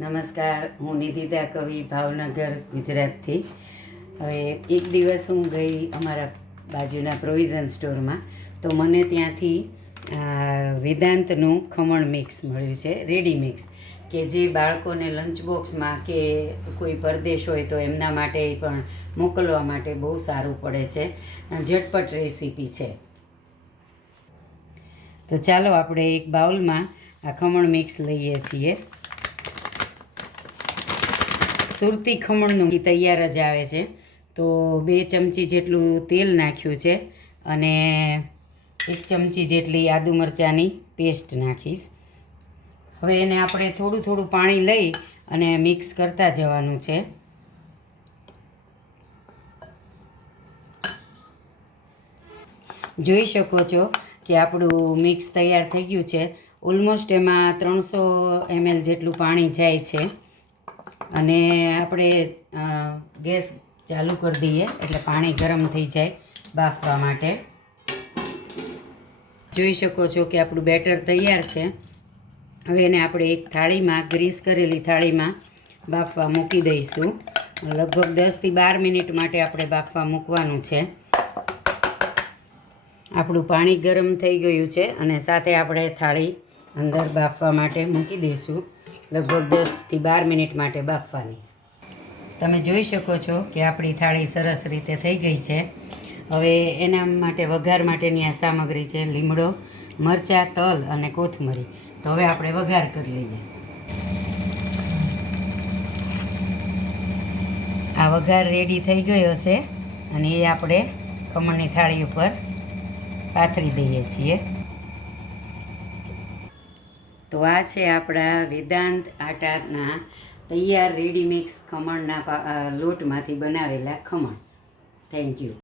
નમસ્કાર, હું નિધિતા કવિ, ભાવનગર, ગુજરાતથી. હવે એક દિવસ હું ગઈ અમારા બાજુના પ્રોવિઝન સ્ટોરમાં, તો મને ત્યાંથી વેદાંતનું ખમણ મિક્સ મળ્યું છે, રેડી મિક્સ, કે જે બાળકોને લંચ બોક્સમાં કે કોઈ પરદેશ હોય તો એમના માટે પણ મોકલવા માટે બહુ સારું પડે છે. ઝટપટ રેસીપી છે. તો ચાલો આપણે એક બાઉલમાં આ ખમણ મિક્સ લઈએ છીએ. સુરતી ખમણનું તૈયાર જ આવે છે. તો 2 ચમચી જેટલું તેલ નાખ્યું છે અને 1 ચમચી જેટલી આદુ મરચાંની પેસ્ટ નાખીશ. હવે એને આપણે થોડું થોડું પાણી લઈ અને મિક્સ કરતા જવાનું છે. જોઈ શકો છો કે આપણું મિક્સ તૈયાર થઈ ગયું છે. ઓલમોસ્ટ એમાં 300 ml જેટલું પાણી જાય છે અને આપણે ગેસ ચાલુ કરી દઈએ એટલે પાણી ગરમ થઈ જાય બાફવા માટે. જોઈ શકો છો કે આપણું બેટર તૈયાર છે. હવે એને આપણે એક થાળીમાં, ગ્રીસ કરેલી થાળીમાં બાફવા મૂકી દઈશું. લગભગ 10 થી 12 મિનિટ માટે આપણે બાફવા મૂકવાનું છે. આપણું પાણી ગરમ થઈ ગયું છે અને સાથે આપણે થાળી અંદર બાફવા માટે મૂકી દઈશું. લગભગ 10 થી 12 મિનિટ માટે બાફવાની. તમે જોઈ શકો છો કે આપણી થાળી સરસ રીતે થઈ ગઈ છે. હવે એના માટે વઘાર માટેની આ સામગ્રી છે: લીમડો, મરચાં, તલ અને કોથમરી. તો હવે આપણે વઘાર કરી લઈએ. આ વઘાર રેડી થઈ ગયો છે અને એ આપણે ખમણની થાળી ઉપર પાથરી દઈએ છીએ. તો આ છે આપણા વેદાંત આટાના તૈયાર રેડી મિક્સ ખમણના લોટમાંથી બનાવેલા ખમણ. Thank you.